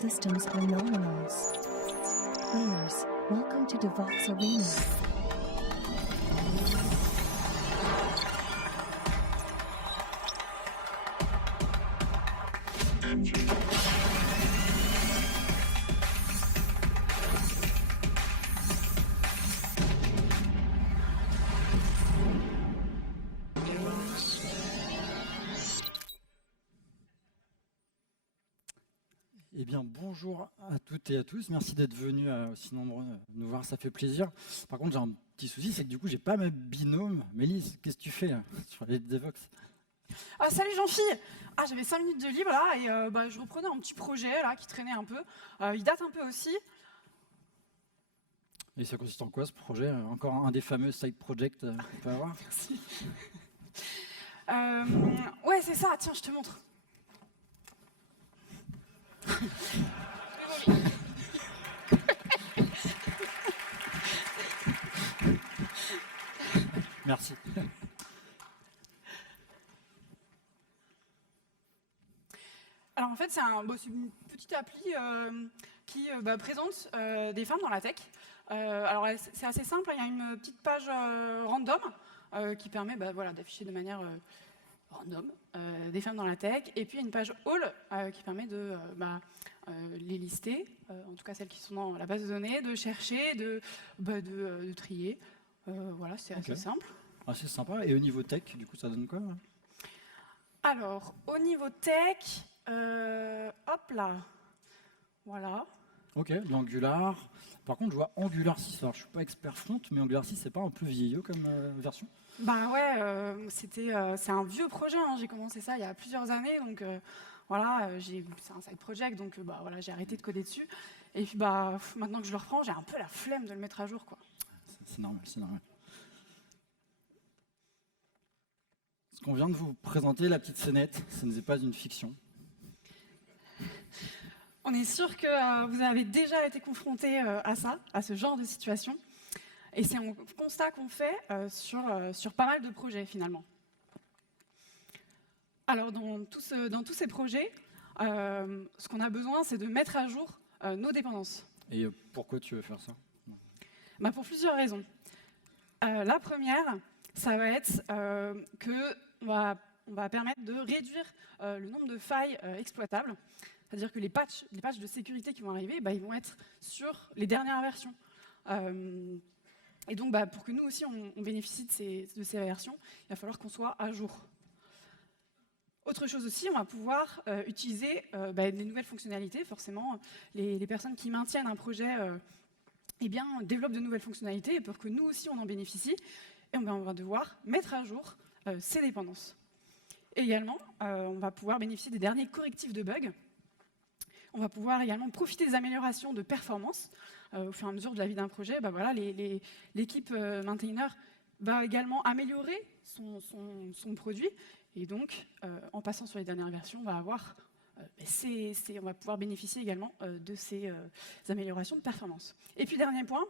Systems are nominals. Players, welcome to Devox Arena. Eh bien, bonjour à toutes et à tous. Merci d'être venus aussi nombreux nous voir, ça fait plaisir. Par contre, j'ai un petit souci, c'est que du coup, j'ai pas mes binômes. Mélisse, qu'est-ce que tu fais sur les Devox? Ah, salut Jean-Phil. J'avais 5 minutes de libre là et je reprenais un petit projet là qui traînait un peu. Il date un peu aussi. Et ça consiste en quoi ce projet? Encore un des fameux side projects qu'on peut avoir? Merci. Ouais, c'est ça. Tiens, je te montre. Merci. Alors en fait, c'est une petite appli qui présente des femmes dans la tech. Alors c'est assez simple, il y a une petite page random qui permet d'afficher de manière random des femmes dans la tech. Et puis il y a une page all qui permet de les lister, en tout cas celles qui sont dans la base de données, de chercher, de trier. Voilà, c'est assez simple. Ah, c'est sympa. Et au niveau tech, du coup, ça donne quoi? Alors, au niveau tech, hop là, voilà. Ok, l'Angular. Par contre, je vois Angular 6. Alors, je suis pas expert front, mais Angular 6, c'est pas un peu vieillot comme version? Bah ouais, c'est un vieux projet, hein. J'ai commencé ça il y a plusieurs années, donc c'est un side project, donc j'ai arrêté de coder dessus. Et puis maintenant que je le reprends, j'ai un peu la flemme de le mettre à jour, quoi. C'est normal, c'est normal. Ce qu'on vient de vous présenter, la petite scénette, ce n'est pas une fiction. On est sûr que vous avez déjà été confronté à ça, à ce genre de situation. Et c'est un constat qu'on fait sur pas mal de projets, finalement. Alors, dans tous ces projets, ce qu'on a besoin, c'est de mettre à jour nos dépendances. Et pourquoi tu veux faire ça? Pour plusieurs raisons. La première, ça va être qu'on va permettre de réduire le nombre de failles exploitables. C'est-à-dire que les patchs de sécurité qui vont arriver, ils vont être sur les dernières versions. Et donc, pour que nous aussi, on bénéficie de ces versions, il va falloir qu'on soit à jour. Autre chose aussi, on va pouvoir utiliser des nouvelles fonctionnalités. Forcément, les personnes qui maintiennent un projet développent de nouvelles fonctionnalités, et pour que nous aussi, on en bénéficie, et on va devoir mettre à jour ces dépendances. Et également, on va pouvoir bénéficier des derniers correctifs de bugs. On va pouvoir également profiter des améliorations de performance au fur et à mesure de la vie d'un projet. L'équipe maintainer va également améliorer son produit. Et donc, en passant sur les dernières versions, on va pouvoir bénéficier également de ces améliorations de performance. Et puis, dernier point,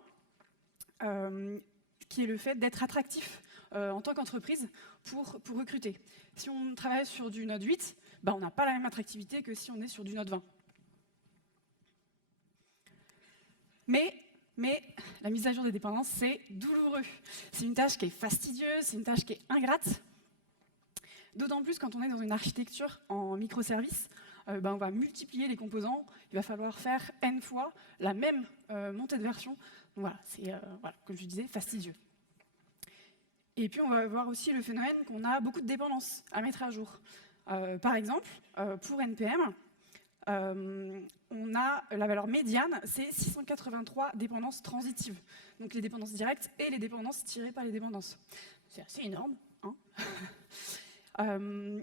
qui est le fait d'être attractif en tant qu'entreprise pour recruter. Si on travaille sur du Node 8, on n'a pas la même attractivité que si on est sur du Node 20. Mais la mise à jour des dépendances, c'est douloureux. C'est une tâche qui est fastidieuse, c'est une tâche qui est ingrate. D'autant plus quand on est dans une architecture en microservices, on va multiplier les composants, il va falloir faire N fois la même montée de version. Donc voilà, c'est, comme je disais, fastidieux. Et puis on va voir aussi le phénomène qu'on a beaucoup de dépendances à mettre à jour. Par exemple, pour NPM, on a la valeur médiane, c'est 683 dépendances transitives. Donc les dépendances directes et les dépendances tirées par les dépendances. C'est assez énorme, hein.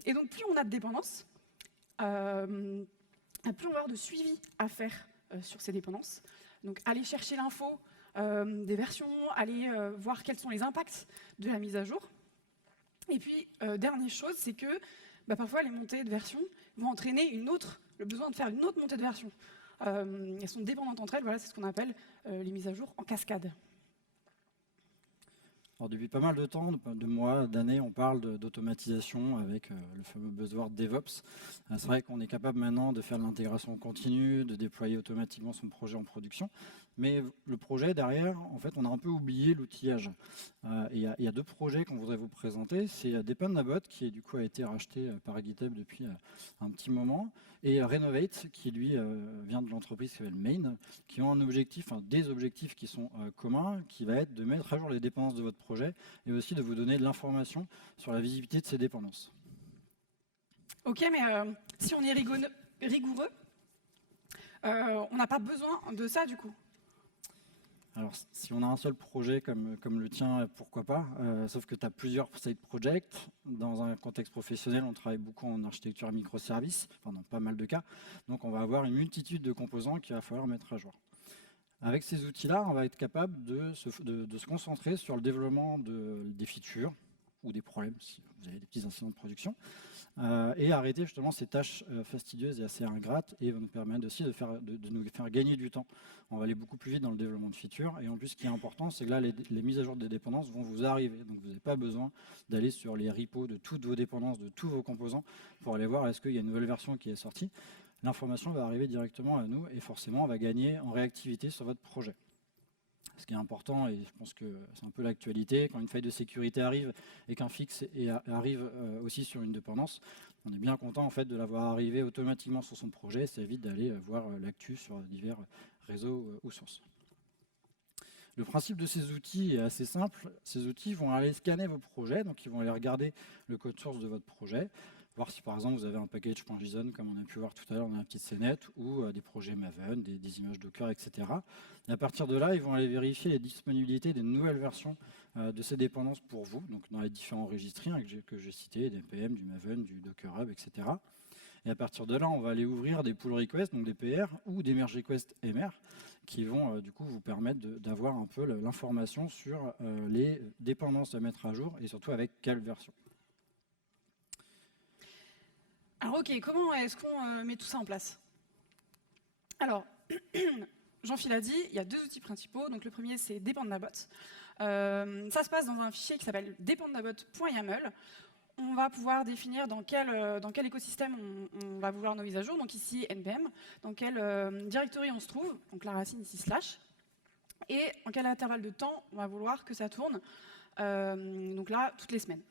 Et donc plus on a de dépendances, plus on va avoir de suivi à faire sur ces dépendances. Donc aller chercher l'info des versions, aller voir quels sont les impacts de la mise à jour. Et puis, dernière chose, c'est que parfois les montées de version vont entraîner le besoin de faire une autre montée de version. Elles sont dépendantes entre elles, voilà, c'est ce qu'on appelle les mises à jour en cascade. Alors depuis pas mal de temps, de mois, d'années, on parle d'automatisation avec le fameux buzzword DevOps. C'est vrai qu'on est capable maintenant de faire de l'intégration continue, de déployer automatiquement son projet en production. Mais le projet derrière, en fait, on a un peu oublié l'outillage. Il y a deux projets qu'on voudrait vous présenter. C'est Dependabot, qui du coup a été racheté par GitHub depuis un petit moment, et Renovate, qui lui vient de l'entreprise qui s'appelle Main, qui ont un objectif, des objectifs qui sont communs, qui va être de mettre à jour les dépendances de votre projet et aussi de vous donner de l'information sur la visibilité de ces dépendances. Ok, mais si on est rigoureux, on n'a pas besoin de ça du coup. Alors, si on a un seul projet comme le tien, pourquoi pas, sauf que tu as plusieurs side projects. Dans un contexte professionnel, on travaille beaucoup en architecture microservices, dans pas mal de cas. Donc, on va avoir une multitude de composants qu'il va falloir mettre à jour. Avec ces outils-là, on va être capable de se concentrer sur le développement des features ou des problèmes, si vous avez des petits incidents de production, et arrêter justement ces tâches fastidieuses et assez ingrates, et va nous permettre aussi de nous faire gagner du temps. On va aller beaucoup plus vite dans le développement de features, et en plus ce qui est important, c'est que là les mises à jour des dépendances vont vous arriver, donc vous n'avez pas besoin d'aller sur les repos de toutes vos dépendances, de tous vos composants, pour aller voir est-ce qu'il y a une nouvelle version qui est sortie. L'information va arriver directement à nous, et forcément on va gagner en réactivité sur votre projet. Ce qui est important, et je pense que c'est un peu l'actualité, quand une faille de sécurité arrive et qu'un fixe arrive aussi sur une dépendance, on est bien content en fait de l'avoir arrivé automatiquement sur son projet. Ça évite d'aller voir l'actu sur divers réseaux ou sources. Le principe de ces outils est assez simple. Ces outils vont aller scanner vos projets, donc ils vont aller regarder le code source de votre projet, voir si par exemple vous avez un package.json comme on a pu voir tout à l'heure dans la petite scénette, ou des projets Maven, des images Docker, etc. Et à partir de là, ils vont aller vérifier les disponibilités des nouvelles versions de ces dépendances pour vous, donc dans les différents registres que j'ai cités, des NPM, du Maven, du Docker Hub, etc. Et à partir de là, on va aller ouvrir des pull requests, donc des PR, ou des merge requests MR, qui vont du coup vous permettre d'avoir un peu l'information sur les dépendances à mettre à jour, et surtout avec quelle version. Alors ok, comment est-ce qu'on met tout ça en place? Alors, Jean-Phil a dit, il y a deux outils principaux. Donc le premier, c'est Dependabot. Ça se passe dans un fichier qui s'appelle dependabot.yaml. On va pouvoir définir dans quel écosystème on va vouloir nos mises à jour. Donc ici, NPM, dans quel directory on se trouve, donc la racine ici slash, et en quel intervalle de temps on va vouloir que ça tourne. Donc là, toutes les semaines.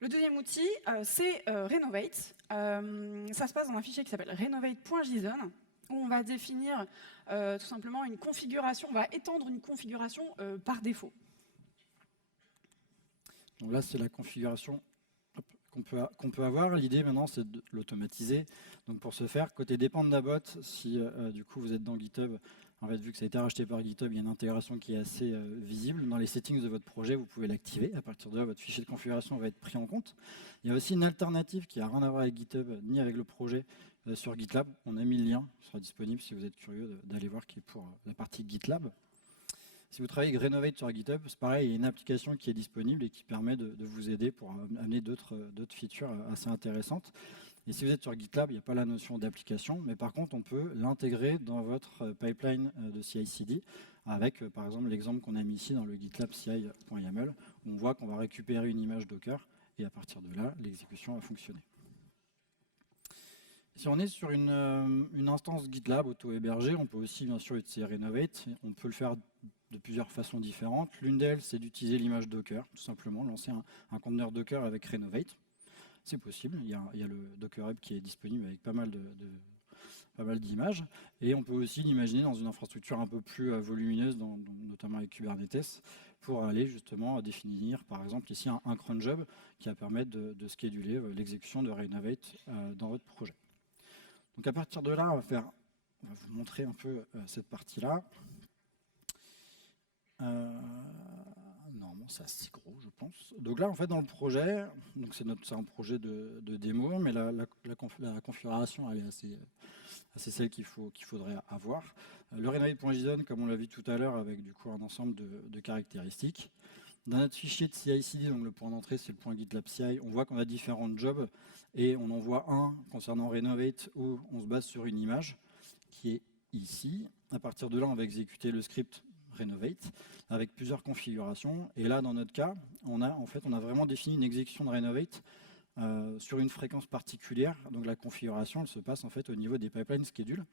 Le deuxième outil, c'est Renovate. Ça se passe dans un fichier qui s'appelle renovate.json, où on va définir tout simplement une configuration, on va étendre une configuration par défaut. Donc là, c'est la configuration qu'on peut avoir. L'idée maintenant, c'est de l'automatiser. Donc pour ce faire, côté Dependabot, si du coup vous êtes dans GitHub, en fait, vu que ça a été racheté par GitHub, il y a une intégration qui est assez visible. Dans les settings de votre projet, vous pouvez l'activer. À partir de là, votre fichier de configuration va être pris en compte. Il y a aussi une alternative qui n'a rien à voir avec GitHub ni avec le projet sur GitLab. On a mis le lien, il sera disponible si vous êtes curieux d'aller voir, qui est pour la partie GitLab. Si vous travaillez avec Renovate sur GitHub, c'est pareil, il y a une application qui est disponible et qui permet de vous aider pour amener d'autres features assez intéressantes. Et si vous êtes sur GitLab, il n'y a pas la notion d'application, mais par contre, on peut l'intégrer dans votre pipeline de CI/CD avec, par exemple, l'exemple qu'on a mis ici dans le GitLab CI.yaml, où on voit qu'on va récupérer une image Docker et à partir de là, l'exécution va fonctionner. Si on est sur une instance GitLab auto-hébergée, on peut aussi bien sûr utiliser Renovate. On peut le faire de plusieurs façons différentes. L'une d'elles, c'est d'utiliser l'image Docker, tout simplement, lancer un conteneur Docker avec Renovate. C'est possible, il y a le Docker Hub qui est disponible avec pas mal d'images. Et on peut aussi l'imaginer dans une infrastructure un peu plus volumineuse, notamment avec Kubernetes, pour aller justement définir, par exemple, ici un cron job qui va permettre de scheduler l'exécution de Renovate dans votre projet. Donc à partir de là, on va vous montrer un peu cette partie-là. Normalement, c'est assez gros, je pense. Donc là, en fait, dans le projet, c'est un projet de démo, mais la configuration, elle est assez celle qu'il faudrait avoir. Le Renovate.json, comme on l'a vu tout à l'heure, avec du coup un ensemble de caractéristiques. Dans notre fichier de CI/CD, donc le point d'entrée, c'est le point GitLab CI, on voit qu'on a différents jobs et on en voit un concernant Renovate où on se base sur une image qui est ici. À partir de là, on va exécuter le script Renovate, avec plusieurs configurations. Et là, dans notre cas, on a vraiment défini une exécution de Renovate sur une fréquence particulière. Donc la configuration, elle se passe en fait au niveau des pipelines schedule,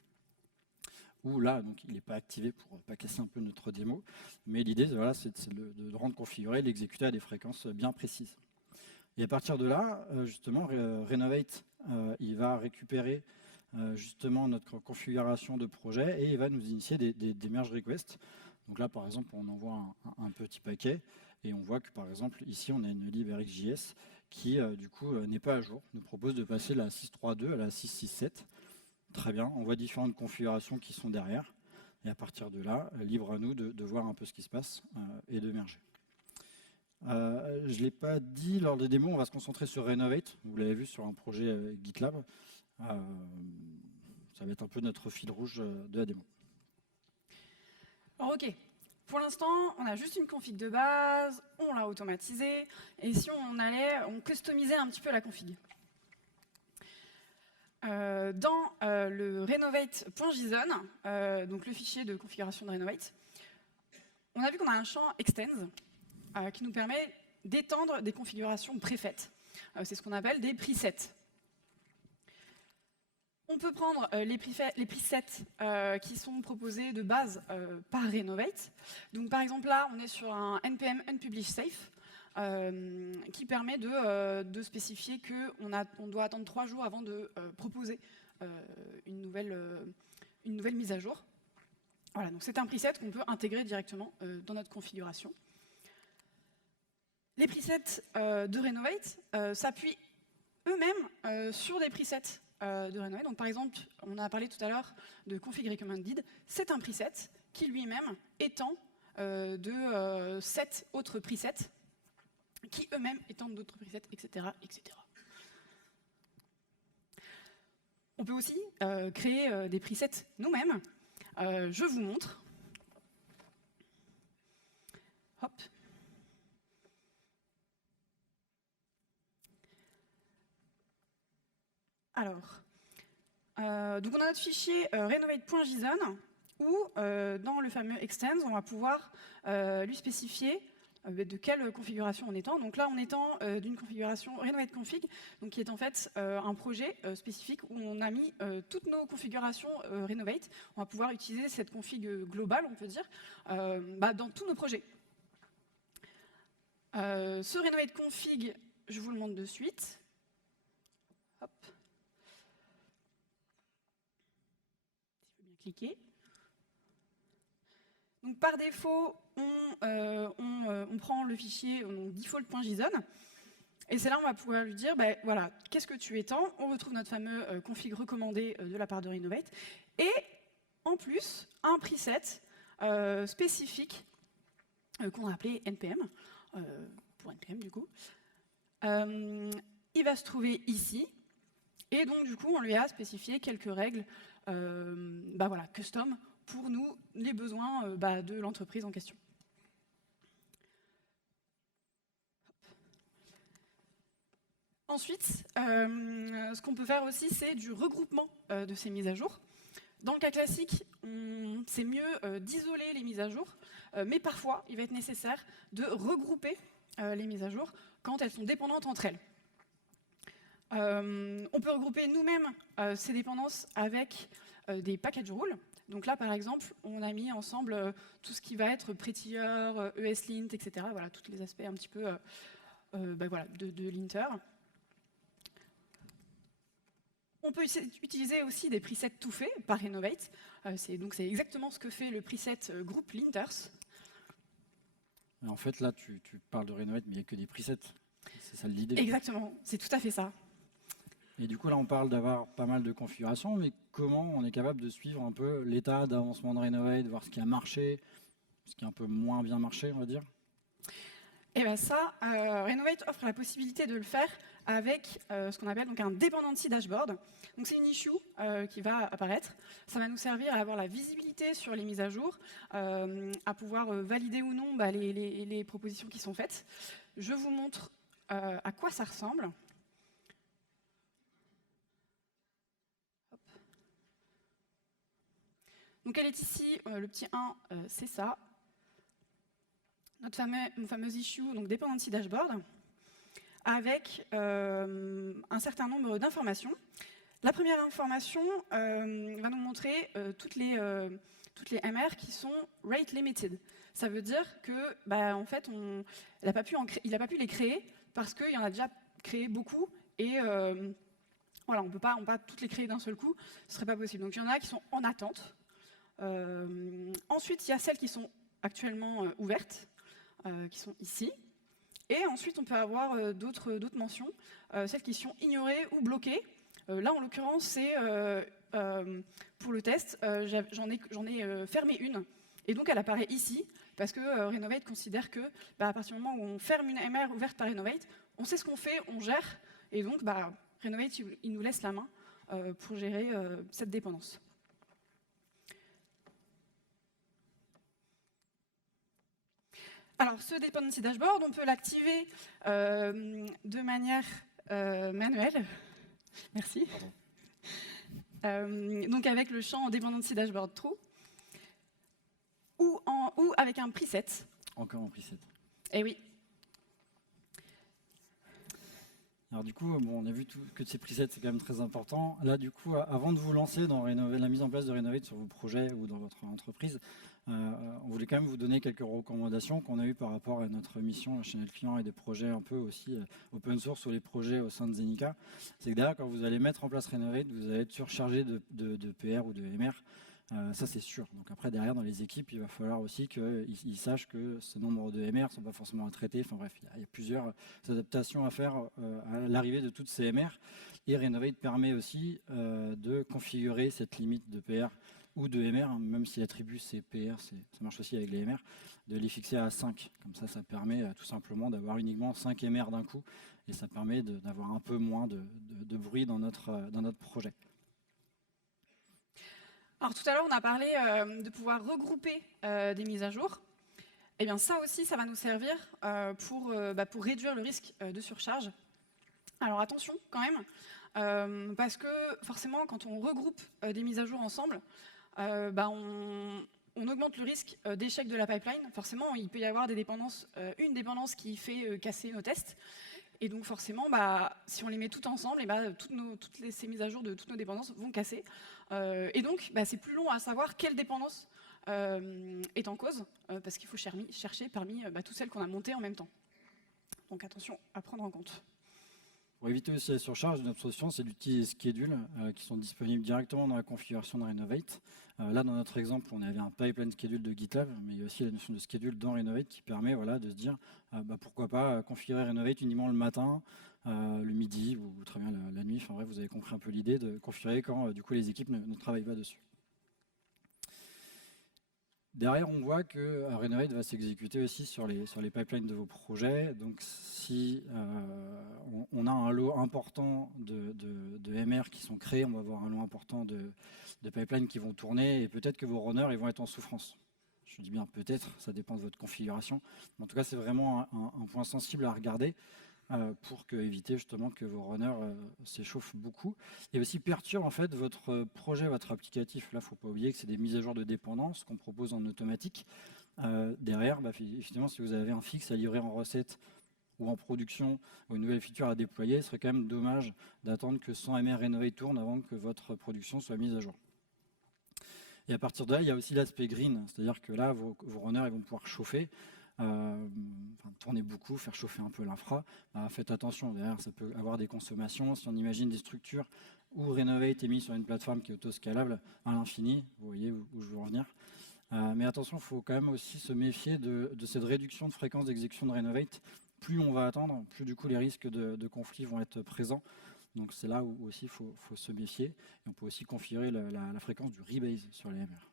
où là, donc, il n'est pas activé pour ne pas casser un peu notre démo. Mais l'idée, voilà, c'est de rendre configuré, l'exécuter à des fréquences bien précises. Et à partir de là, justement, Renovate, il va récupérer justement notre configuration de projet et il va nous initier des merge requests. Donc là, par exemple, on envoie un petit paquet et on voit que, par exemple, ici, on a une lib.rxjs qui, du coup, n'est pas à jour, nous propose de passer de la 6.3.2 à la 6.6.7. Très bien, on voit différentes configurations qui sont derrière. Et à partir de là, libre à nous de voir un peu ce qui se passe et de merger. Je ne l'ai pas dit lors des démos, on va se concentrer sur Renovate. Vous l'avez vu sur un projet GitLab. Ça va être un peu notre fil rouge de la démo. Alors, ok, pour l'instant, on a juste une config de base, on l'a automatisée, et si on customisait un petit peu la config. Dans le renovate.json, donc le fichier de configuration de Renovate, on a vu qu'on a un champ extends qui nous permet d'étendre des configurations préfaites. C'est ce qu'on appelle des presets. On peut prendre les presets qui sont proposés de base par Renovate. Donc, par exemple, là, on est sur un npm unpublishSafe qui permet de spécifier qu'on doit attendre 3 jours avant de proposer une nouvelle mise à jour. Voilà, donc c'est un preset qu'on peut intégrer directement dans notre configuration. Les presets de Renovate s'appuient eux-mêmes sur des presets de Renovate. Donc, par exemple, on a parlé tout à l'heure de config recommended. C'est un preset qui lui-même étend de 7 autres presets qui eux-mêmes étendent d'autres presets, etc., etc. On peut aussi créer des presets nous-mêmes. Je vous montre. Hop. Alors, donc on a notre fichier renovate.json où, dans le fameux extends, on va pouvoir lui spécifier de quelle configuration on étend. Donc là, on étend d'une configuration renovate config, donc qui est en fait un projet spécifique où on a mis toutes nos configurations renovate. On va pouvoir utiliser cette config globale, on peut dire, dans tous nos projets. Ce renovate config, je vous le montre de suite. Hop. Cliquer. Donc, par défaut, on prend le fichier default.json et c'est là on va pouvoir lui dire voilà, qu'est-ce que tu étends. On retrouve notre fameux config recommandé de la part de Renovate et en plus un preset spécifique qu'on a appelé npm pour npm du coup. Il va se trouver ici et donc du coup on lui a spécifié quelques règles voilà, custom pour nous, les besoins de l'entreprise en question. Ensuite, ce qu'on peut faire aussi, c'est du regroupement de ces mises à jour. Dans le cas classique, c'est mieux d'isoler les mises à jour, mais parfois, il va être nécessaire de regrouper les mises à jour quand elles sont dépendantes entre elles. On peut regrouper nous-mêmes ces dépendances avec des package rules. Donc là, par exemple, on a mis ensemble tout ce qui va être prettier, ESLint, etc. Voilà, tous les aspects un petit peu voilà, de linter. On peut utiliser aussi des presets tout faits par Renovate. Donc c'est exactement ce que fait le preset group linters. En fait, là, tu parles de Renovate, mais il n'y a que des presets. C'est ça l'idée. Exactement, c'est tout à fait ça. Et du coup, là, on parle d'avoir pas mal de configurations, mais comment on est capable de suivre un peu l'état d'avancement de Renovate, voir ce qui a marché, ce qui a un peu moins bien marché, on va dire? Et bien ça, Renovate offre la possibilité de le faire avec ce qu'on appelle donc un dependency dashboard. Donc c'est une issue qui va apparaître. Ça va nous servir à avoir la visibilité sur les mises à jour, à pouvoir valider ou non les propositions qui sont faites. Je vous montre à quoi ça ressemble. Donc elle est ici, le petit 1, c'est ça. mon fameux issue, donc Dependency Dashboard, avec un certain nombre d'informations. La première information va nous montrer toutes les MR qui sont rate limited. Ça veut dire que, en fait, il n'a pas pu les créer parce qu'il y en a déjà créé beaucoup et voilà, on ne peut pas toutes les créer d'un seul coup, ce ne serait pas possible. Donc il y en a qui sont en attente. Ensuite, il y a celles qui sont actuellement ouvertes, qui sont ici. Et ensuite, on peut avoir d'autres mentions, celles qui sont ignorées ou bloquées. Là, en l'occurrence, c'est pour le test, j'en ai fermé une. Et donc, elle apparaît ici, parce que Renovate considère que, à partir du moment où on ferme une MR ouverte par Renovate, on sait ce qu'on fait, on gère. Et donc, Renovate, il nous laisse la main pour gérer cette dépendance. Alors, ce Dependency Dashboard, on peut l'activer de manière manuelle. Merci. Donc, avec le champ Dependency Dashboard True, ou avec un preset. Encore un preset. Eh oui. Alors du coup, on a vu que ces presets, c'est quand même très important. Là, du coup, avant de vous lancer dans la mise en place de Renovate sur vos projets ou dans votre entreprise, on voulait quand même vous donner quelques recommandations qu'on a eues par rapport à notre mission chez notre client et des projets un peu aussi open source ou les projets au sein de Zenica. C'est que derrière, quand vous allez mettre en place Renovate, vous allez être surchargé de PR ou de MR. Ça, c'est sûr. Donc après, derrière, dans les équipes, il va falloir aussi qu'ils sachent que ce nombre de MR ne sont pas forcément à traiter. Enfin bref, il y a plusieurs adaptations à faire à l'arrivée de toutes ces MR. Et Renovate permet aussi de configurer cette limite de PR ou de MR, hein, même si l'attribut c'est PR, ça marche aussi avec les MR, de les fixer à 5. Comme ça permet tout simplement d'avoir uniquement 5 MR d'un coup. Et ça permet d'avoir un peu moins de bruit dans notre projet. Alors tout à l'heure, on a parlé de pouvoir regrouper des mises à jour. Eh bien ça aussi, ça va nous servir pour réduire le risque de surcharge. Alors attention quand même, parce que forcément, quand on regroupe des mises à jour ensemble, on augmente le risque d'échec de la pipeline. Forcément, il peut y avoir des dépendances, une dépendance qui fait casser nos tests. Et donc forcément, si on les met toutes ensemble, toutes ces mises à jour de toutes nos dépendances vont casser. Et donc, c'est plus long à savoir quelle dépendance est en cause, parce qu'il faut chercher parmi toutes celles qu'on a montées en même temps. Donc attention à prendre en compte. Pour éviter aussi la surcharge, notre solution, c'est d'utiliser Schedule qui sont disponibles directement dans la configuration de Renovate. Là, dans notre exemple, on avait un pipeline schedule de GitLab, mais il y a aussi la notion de schedule dans Renovate qui permet de se dire pourquoi pas configurer Renovate uniquement le matin, le midi ou très bien la nuit. Enfin bref, vous avez compris un peu l'idée de configurer quand du coup les équipes ne travaillent pas dessus. Derrière, on voit que Renovate va s'exécuter aussi sur les pipelines de vos projets. Donc, si on a un lot important de MR qui sont créés, on va avoir un lot important de pipelines qui vont tourner et peut-être que vos runners ils vont être en souffrance. Je dis bien peut-être, ça dépend de votre configuration. Mais en tout cas, c'est vraiment un point sensible à regarder pour éviter justement que vos runners s'échauffent beaucoup et aussi perturbent en fait votre projet, votre applicatif. Là, il ne faut pas oublier que c'est des mises à jour de dépendance qu'on propose en automatique. Derrière, effectivement, si vous avez un fixe à livrer en recette ou en production ou une nouvelle feature à déployer, ce serait quand même dommage d'attendre que 100 MR Renovate tourne avant que votre production soit mise à jour. Et à partir de là, il y a aussi l'aspect green, c'est-à-dire que là, vos runners ils vont pouvoir chauffer. Tourner beaucoup, faire chauffer un peu l'infra, faites attention, derrière ça peut avoir des consommations, si on imagine des structures où Renovate est mis sur une plateforme qui est auto-scalable à l'infini, vous voyez où je veux en venir. Mais attention, il faut quand même aussi se méfier de cette réduction de fréquence d'exécution de Renovate. Plus on va attendre, plus du coup les risques de conflits vont être présents. Donc c'est là où aussi il faut se méfier. Et on peut aussi configurer la fréquence du rebase sur les MR.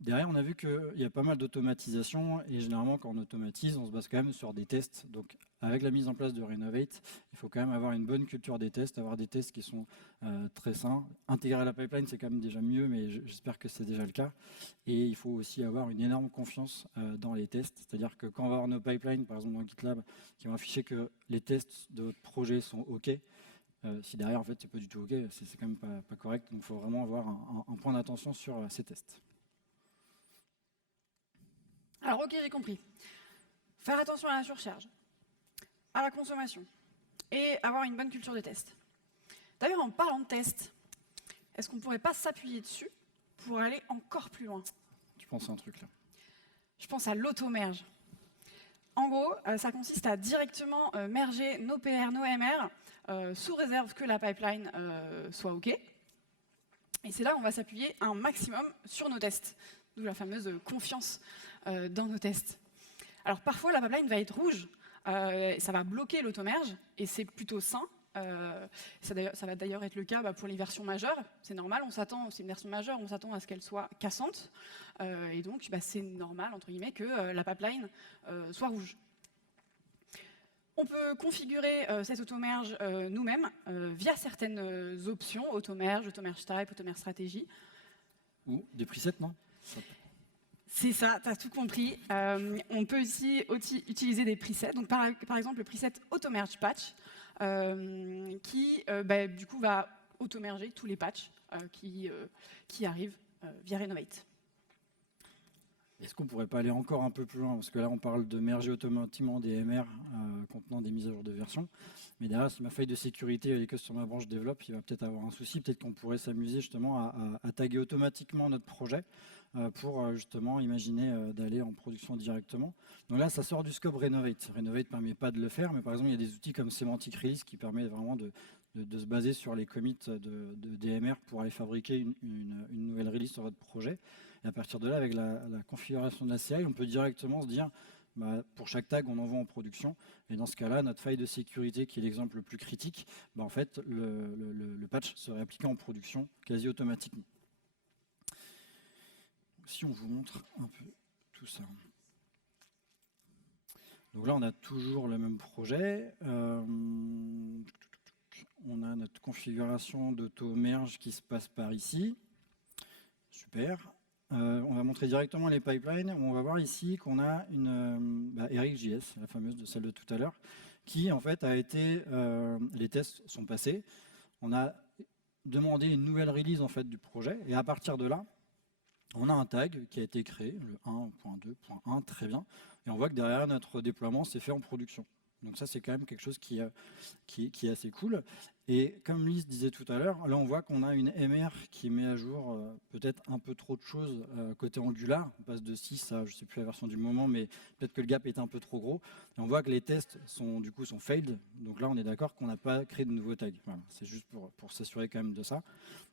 Derrière, on a vu qu'il y a pas mal d'automatisation et généralement, quand on automatise, on se base quand même sur des tests. Donc, avec la mise en place de Renovate, il faut quand même avoir une bonne culture des tests, avoir des tests qui sont très sains. Intégrer la pipeline, c'est quand même déjà mieux, mais j'espère que c'est déjà le cas. Et il faut aussi avoir une énorme confiance dans les tests. C'est-à-dire que quand on va avoir nos pipelines, par exemple dans GitLab, qui vont afficher que les tests de votre projet sont OK, si derrière, en fait, c'est pas du tout OK, c'est quand même pas correct. Donc, il faut vraiment avoir un point d'attention sur ces tests. Alors ok, j'ai compris. Faire attention à la surcharge, à la consommation, et avoir une bonne culture de test. D'ailleurs, en parlant de test, est-ce qu'on ne pourrait pas s'appuyer dessus pour aller encore plus loin? Tu penses à un truc là? Je pense à l'auto-merge. En gros, ça consiste à directement merger nos PR, nos MR, sous réserve que la pipeline soit OK. Et c'est là où on va s'appuyer un maximum sur nos tests, d'où la fameuse confiance dans nos tests. Alors parfois, la pipeline va être rouge, ça va bloquer l'auto-merge, et c'est plutôt sain. Ça va d'ailleurs être le cas pour les versions majeures. C'est normal, c'est une version majeure, on s'attend à ce qu'elle soit cassante. Et donc, c'est normal, entre guillemets, que la pipeline soit rouge. On peut configurer cette automerge nous-mêmes via certaines options, automerge type, automerge stratégie. Ou des presets, non? C'est ça, tu as tout compris. On peut aussi utiliser des presets. Donc, par exemple, le preset automerge patch, qui du coup va automerger tous les patchs qui arrivent via Renovate. Est-ce qu'on ne pourrait pas aller encore un peu plus loin? Parce que là, on parle de merger automatiquement des MR contenant des mises à jour de version. Mais derrière, si ma faille de sécurité elle est que sur ma branche développe, il va peut-être avoir un souci. Peut-être qu'on pourrait s'amuser justement à taguer automatiquement notre projet pour justement imaginer d'aller en production directement. Donc là, ça sort du scope Renovate. Renovate ne permet pas de le faire, mais par exemple, il y a des outils comme Semantic Release qui permettent vraiment de se baser sur les commits de DMR pour aller fabriquer une nouvelle release sur votre projet. Et à partir de là, avec la configuration de la CI, on peut directement se dire, pour chaque tag, on envoie en production. Et dans ce cas-là, notre faille de sécurité, qui est l'exemple le plus critique, en fait, le patch serait appliqué en production quasi automatiquement. Si on vous montre un peu tout ça. Donc là, on a toujours le même projet. On a notre configuration d'auto-merge qui se passe par ici. Super. On va montrer directement les pipelines. On va voir ici qu'on a une RxJS, la fameuse de celle de tout à l'heure, qui en fait a été, les tests sont passés. On a demandé une nouvelle release en fait du projet, et à partir de là, on a un tag qui a été créé, le 1.2.1, très bien, et on voit que derrière notre déploiement s'est fait en production. Donc ça, c'est quand même quelque chose qui est assez cool. Et comme Lise disait tout à l'heure, là on voit qu'on a une MR qui met à jour peut-être un peu trop de choses côté Angular. On passe de 6 à, je ne sais plus la version du moment, mais peut-être que le gap est un peu trop gros. Et on voit que les tests sont failed. Donc là, on est d'accord qu'on n'a pas créé de nouveaux tags. Voilà, c'est juste pour s'assurer quand même de ça.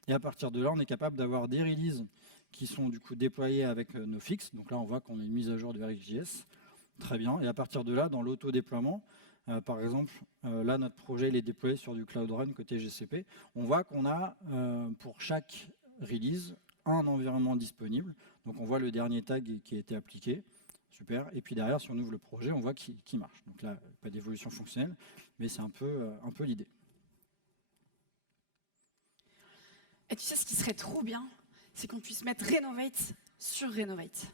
Et à partir de là, on est capable d'avoir des releases qui sont du coup déployées avec nos fixes. Donc là, on voit qu'on a une mise à jour de RxJS. Très bien. Et à partir de là, dans l'auto-déploiement, par exemple, là, notre projet il est déployé sur du Cloud Run côté GCP. On voit qu'on a, pour chaque release, un environnement disponible. Donc, on voit le dernier tag qui a été appliqué. Super. Et puis derrière, si on ouvre le projet, on voit qu'il marche. Donc là, pas d'évolution fonctionnelle, mais c'est un peu l'idée. Et tu sais, ce qui serait trop bien, c'est qu'on puisse mettre Renovate sur Renovate.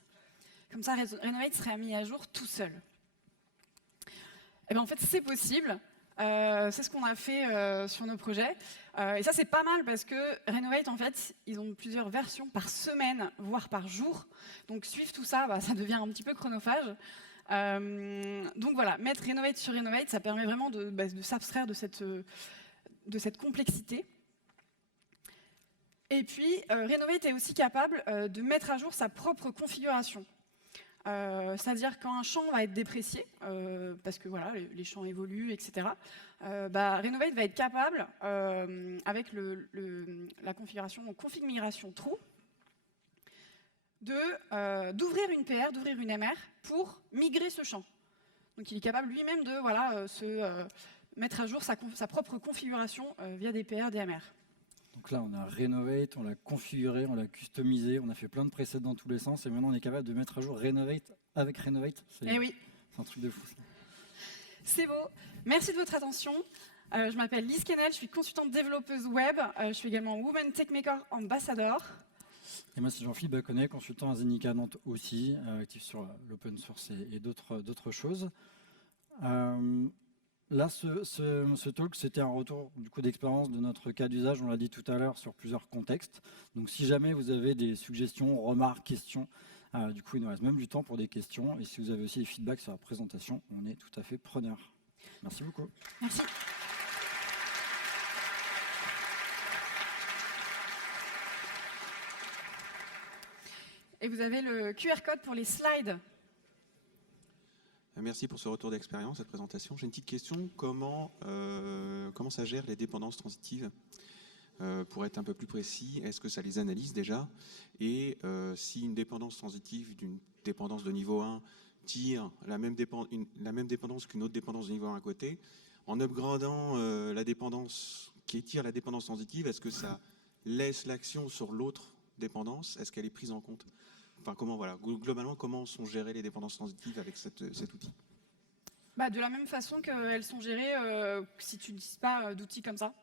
Comme ça, Renovate serait mis à jour tout seul. Et en fait, c'est possible. C'est ce qu'on a fait sur nos projets. Et ça, c'est pas mal parce que Renovate, en fait, ils ont plusieurs versions par semaine, voire par jour. Donc, suivre tout ça, ça devient un petit peu chronophage. Donc voilà, mettre Renovate sur Renovate, ça permet vraiment de s'abstraire de cette complexité. Et puis, Renovate est aussi capable de mettre à jour sa propre configuration. C'est-à-dire quand un champ va être déprécié, parce que voilà, les champs évoluent, etc., Renovate va être capable, avec la configuration config migration true, d'ouvrir une PR, d'ouvrir une MR pour migrer ce champ. Donc il est capable lui-même de mettre à jour sa propre configuration via des PR, des MR. Donc là, on a Renovate, on l'a configuré, on l'a customisé, on a fait plein de presets dans tous les sens, et maintenant on est capable de mettre à jour Renovate avec Renovate. Eh oui. C'est un truc de fou. C'est beau. Merci de votre attention. Je m'appelle Lise Kennel, je suis consultante développeuse web. Je suis également Women Techmaker Ambassador. Et moi, c'est Jean-Philippe Baconnet, consultant à Zenica Nantes aussi, actif sur l'open source et d'autres choses. Là, ce talk, c'était un retour du coup d'expérience de notre cas d'usage, on l'a dit tout à l'heure, sur plusieurs contextes. Donc si jamais vous avez des suggestions, remarques, questions, Du coup, il nous reste même du temps pour des questions. Et si vous avez aussi des feedbacks sur la présentation, on est tout à fait preneur. Merci beaucoup. Merci. Et vous avez le QR code pour les slides. Merci pour ce retour d'expérience, cette présentation. J'ai une petite question. Comment ça gère les dépendances transitives? Pour être un peu plus précis, est-ce que ça les analyse déjà? Et si une dépendance transitive d'une dépendance de niveau 1 tire la même dépendance qu'une autre dépendance de niveau 1 à côté, en upgradant la dépendance qui tire la dépendance transitive, est-ce que ça laisse l'action sur l'autre dépendance? Est-ce qu'elle est prise en compte? Enfin, globalement, comment sont gérées les dépendances transitives avec cet outil? De la même façon qu'elles sont gérées si tu n'utilises pas d'outils comme ça.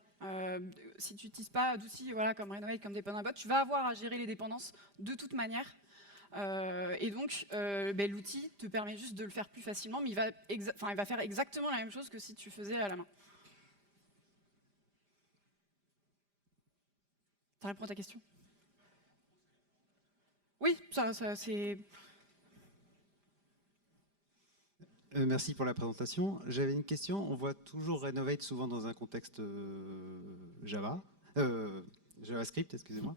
Si tu n'utilises pas d'outils comme Renovate, comme Dependabot, tu vas avoir à gérer les dépendances de toute manière. Et donc, l'outil te permet juste de le faire plus facilement, mais il va faire exactement la même chose que si tu faisais à la main. Ça répond à ta question? Oui, ça c'est... Merci pour la présentation. J'avais une question. On voit toujours Renovate souvent dans un contexte JavaScript, excusez-moi.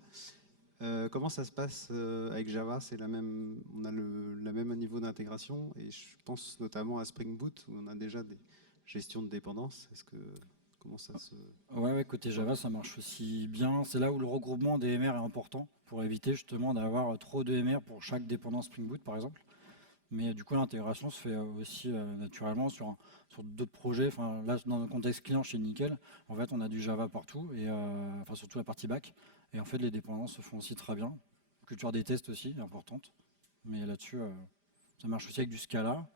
Comment ça se passe avec Java? C'est on a le même niveau d'intégration, et je pense notamment à Spring Boot où on a déjà des gestions de dépendances. Comment ça se... Ouais, côté Java, ça marche aussi bien. C'est là où le regroupement des MR est important pour éviter justement d'avoir trop de MR pour chaque dépendance Spring Boot, par exemple. Mais du coup, l'intégration se fait aussi naturellement sur d'autres projets. Enfin, là, dans le contexte client chez Nickel, en fait, on a du Java partout, et surtout la partie back. Et en fait, les dépendances se font aussi très bien. Culture des tests aussi est importante. Mais là-dessus, ça marche aussi avec du Scala.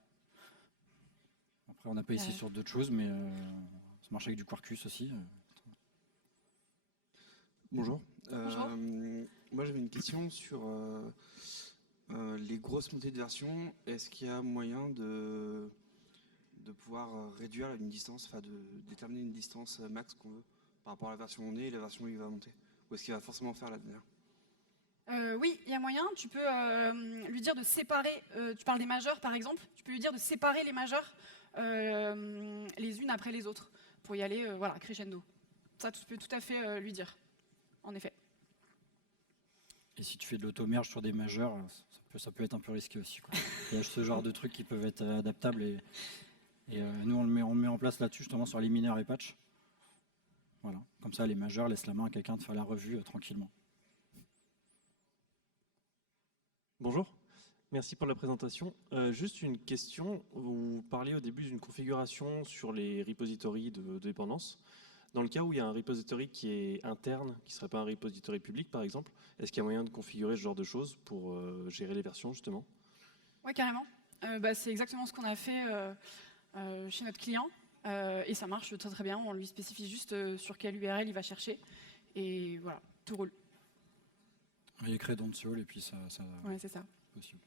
Après, on n'a pas ici sur d'autres choses, mais ça marche avec du Quarkus aussi. Bonjour. Bonjour. Moi, j'avais une question sur les grosses montées de version. Est-ce qu'il y a moyen de pouvoir réduire une distance, enfin de déterminer une distance max qu'on veut par rapport à la version où on est et la version où il va monter? Ou est-ce qu'il va forcément faire la dernière? Oui, il y a moyen. Tu peux lui dire de séparer, tu parles des majeurs par exemple, tu peux lui dire de séparer les majeurs les unes après les autres pour y aller crescendo. Ça, tu peux tout à fait lui dire, en effet. Et si tu fais de l'auto-merge sur des majeurs, ça peut être un peu risqué aussi, quoi. Il y a ce genre de trucs qui peuvent être adaptables, et nous on le met en place là-dessus, justement sur les mineurs et patchs. Voilà. Comme ça, les majeurs laissent la main à quelqu'un de faire la revue tranquillement. Bonjour, merci pour la présentation. Juste une question, vous parliez au début d'une configuration sur les repositories de dépendance. Dans le cas où il y a un repository qui est interne, qui ne serait pas un repository public par exemple, est-ce qu'il y a moyen de configurer ce genre de choses pour gérer les versions justement? Oui, carrément. C'est exactement ce qu'on a fait chez notre client et ça marche très très bien. On lui spécifie juste sur quelle URL il va chercher et voilà, tout roule. Il est créé dans Sol et puis ça Ouais, c'est ça. Possible.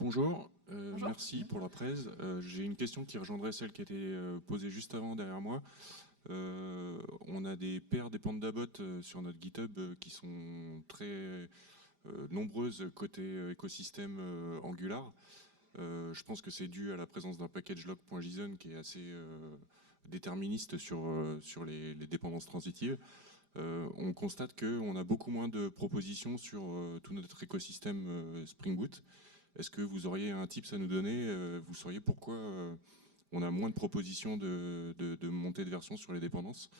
Bonjour, Bonjour. merci pour la presse. J'ai une question qui rejoindrait celle qui a été posée juste avant derrière moi. On a des paires des Pandabot sur notre GitHub qui sont très nombreuses côté écosystème Angular. Je pense que c'est dû à la présence d'un package log.json qui est assez déterministe sur les dépendances transitives. On constate qu'on a beaucoup moins de propositions sur tout notre écosystème Spring Boot. Est-ce que vous auriez un tips à nous donner? Vous sauriez pourquoi on a moins de propositions de montée de version sur les dépendances?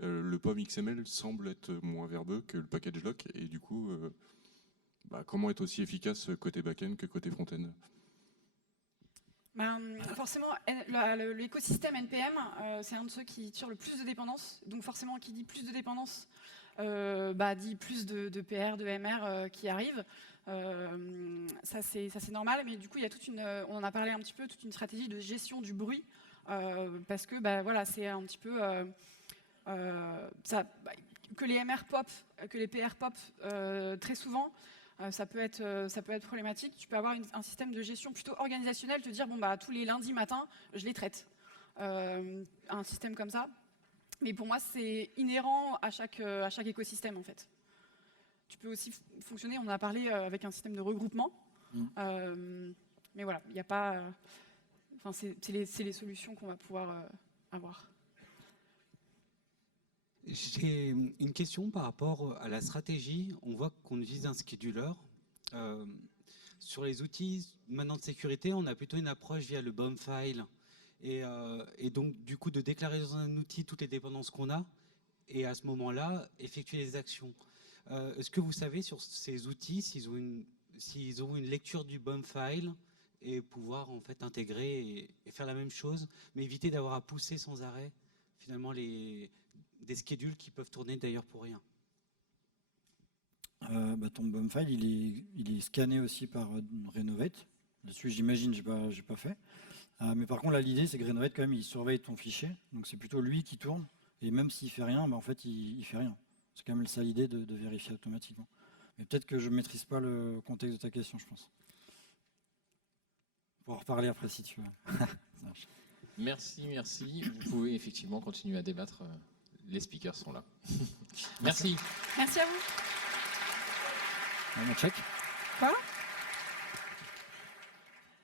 Le POM XML semble être moins verbeux que le package lock, et du coup, comment être aussi efficace côté back-end que côté front-end? Forcément, l'écosystème NPM, c'est un de ceux qui tire le plus de dépendances. Donc forcément, qui dit plus de dépendances, dit plus de PR, de MR qui arrivent. Ça c'est normal, mais du coup, il y a on en a parlé un petit peu, toute une stratégie de gestion du bruit, parce que c'est un petit peu que les MR pop, que les PR pop très souvent. Ça peut être problématique. Tu peux avoir un système de gestion plutôt organisationnel, te dire tous les lundis matin, je les traite. Un système comme ça. Mais pour moi, c'est inhérent à chaque écosystème, en fait. Tu peux aussi fonctionner, on en a parlé, avec un système de regroupement. Mais voilà, il n'y a pas... Enfin, c'est les solutions qu'on va pouvoir avoir. J'ai une question par rapport à la stratégie. On voit qu'on utilise un scheduler. Sur les outils maintenant de sécurité, on a plutôt une approche via le bomb file. Et donc, du coup, de déclarer dans un outil toutes les dépendances qu'on a, et à ce moment-là, effectuer les actions. Est-ce que vous savez sur ces outils s'ils ont une lecture du bomb file et pouvoir en fait intégrer et faire la même chose, mais éviter d'avoir à pousser sans arrêt finalement des schedules qui peuvent tourner d'ailleurs pour rien? Ton bomb file, il est scanné aussi par Renovate. Là-dessus, j'imagine, j'ai pas fait. Mais par contre, là, l'idée, c'est que Renovate, quand même, il surveille ton fichier. Donc, c'est plutôt lui qui tourne. Et même s'il fait rien, en fait, il fait rien. C'est quand même ça l'idée de vérifier automatiquement. Mais peut-être que je ne maîtrise pas le contexte de ta question, je pense. On pourra en reparler après si tu veux. Ça marche. Merci. Vous pouvez effectivement continuer à débattre. Les speakers sont là. Merci. Merci à vous. On check. Quoi ?